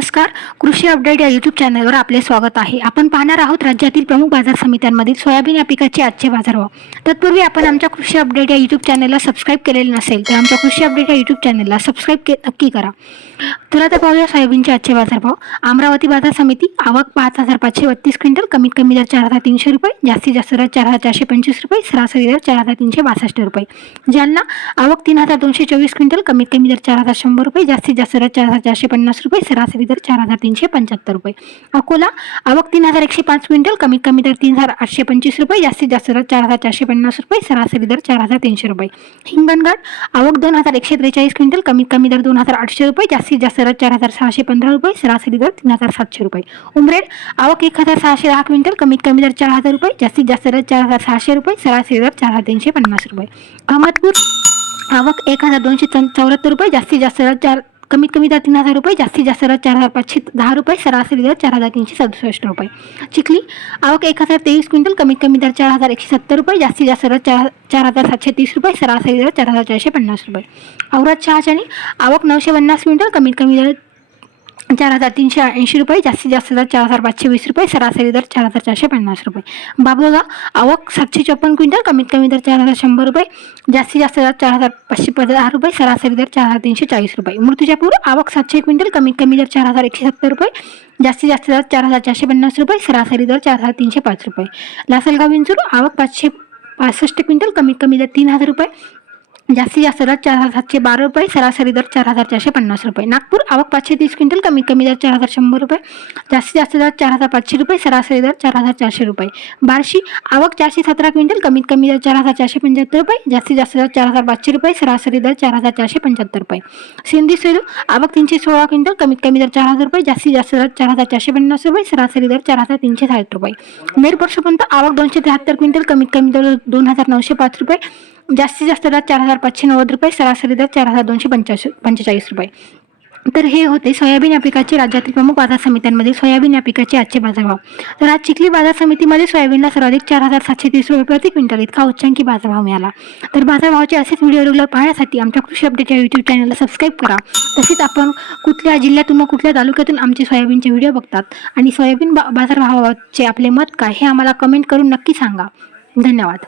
नमस्कार. कृषी अपडेट या यूट्यूब चॅनलवर आपले स्वागत आहे. आपण पाहणार आहोत राज्यातील प्रमुख बाजार समित्यांमधील सोयाबीन या पिकाचे आजचे बाजारभाव. तत्पूर्वी आपण आमच्या कृषी अपडेट या यूट्यूब चॅनलला सबस्क्राईब केलेले नसेल तर आमच्या कृषी अपडेट या यूट्यूब चॅनलला सबस्क्राईब नक्की करा. चला तर पाहूया सोयाबीनचे आजचे बाजारभाव. अमरावती बाजार समिती आवक 5,532 क्विंटल, कमीत कमी दर 4,300 रुपये, जास्तीत जास्त दर 4,425 रुपये, सरासरी दर 4,362 रुपये. जालना आवक 3,224 क्विंटल, कमीत कमी दर 4,100 रुपये, जास्तीत जास्त दर 4,450 रुपये, सरासरी दर 4,375 रुपये. अकोला आवक 3,105 क्विंटल, कमीत कमी दर 3,825 रुपये, जास्तीत जास्त दर 4,450 रुपये, सरासरी दर 4,300 रुपये. हिंगणघाट आवक 2,143 क्विंटल, कमीत कमी दर 2,800 रुपये, जास्तीत जास्त दर 4,615 रुपये, सरासरी दर 3,700 रुपये. उमरेड आवक 1,610 क्विंटल, कमीत कमी दर 4,000 रुपये, जास्तीत जास्त दर 4,600 रुपये, सरासरी दर 4,350 रुपये. अहमदपूर आवक 1,274 रुपये, जास्तीत जास्त दर कमीत कमी दर 3,000 रुपये, जास्तीत जास्त दर 4,510 रुपये, सरासरी दर 4,367 रुपये. चिखली आवक 1,023 क्विंटल, कमीत कमी दर 4,170 रुपये, जास्तीत जास्त दर 4,730 रुपये, सरासरी दर 4,450 रुपये. औरत शहाजनी आवक 950 क्विंटल, कमीत कमी दर 4,380 रुपये, जास्तीत जास्त दर 4,520 रुपये, सरासरी दर 4,450 रुपये. बाबुळगाव आवक 754 क्विंटल, कमीत कमी दर 4,100 रुपये, जास्तीत जास्त दर 4,510 रुपये, सरासरी दर 4,340 रुपये. मूर्तिजापूर आवक 700 क्विंटल, कमीत कमी दर 4,170 रुपये, जास्तीत जास्त दर 4,450 रुपये, सरासरी दर 4,305 रुपये. लासलगाव विंचूर आवक 565 क्विंटल, कमीत कमी दर 3,000 रुपये, जास्तीत जास्त दर 4,712 रुपये, सरासरी दर 4,450 रुपये. नागपूर आवक 530 क्विंटल, कमीत कमी दर 4,100 रुपये, जास्तीत जास्त दर 4,500 रुपये, सरासरी दर 4,400 रुपये. बार्शी आवक 417 क्विंटल, कमीत कमी दर 4,475 रुपये, जास्तीत जास्त दर 4,500 रुपये, सरासरी दर 4,475 रुपये. सिंधी सेलू आवक 316 क्विंटल, कमीत कमी दर 4,000 रुपये, जास्तीत जास्त दर 4,450 रुपये, सरासरी दर 4,360 रुपये. मेरपरशुपंत आवक 273 क्विंटल, कमीत कमी दर 2,905 रुपये, जास्तीत जास्त दर 4,590 रुपये, सरासरी दर 4,245 रुपये. तर हे होते सोयाबीन या पिकाचे राज्यातील प्रमुख बाजार समित्यांमध्ये सोयाबीन या पिकाचे आजचे बाजारभाव. तर आज चिखली बाजार समितीमध्ये सोयाबीनला सर्वाधिक 4,730 रुपये प्रति क्विंटल इतका उच्चांकी बाजारभाव मिळाला. तर बाजारभावाचे असेच व्हिडिओ रेग्युलर पाहण्यासाठी आमच्या कृषी अपडेट या यूट्यूब चॅनलला सबस्क्राईब करा. तसेच आपण कुठल्या जिल्ह्यातून व कुठल्या तालुक्यातून आमचे सोयाबीनचे व्हिडिओ बघतात आणि सोयाबीन बाजारभावाचे आपले मत काय हे आम्हाला कमेंट करून नक्की सांगा. धन्यवाद.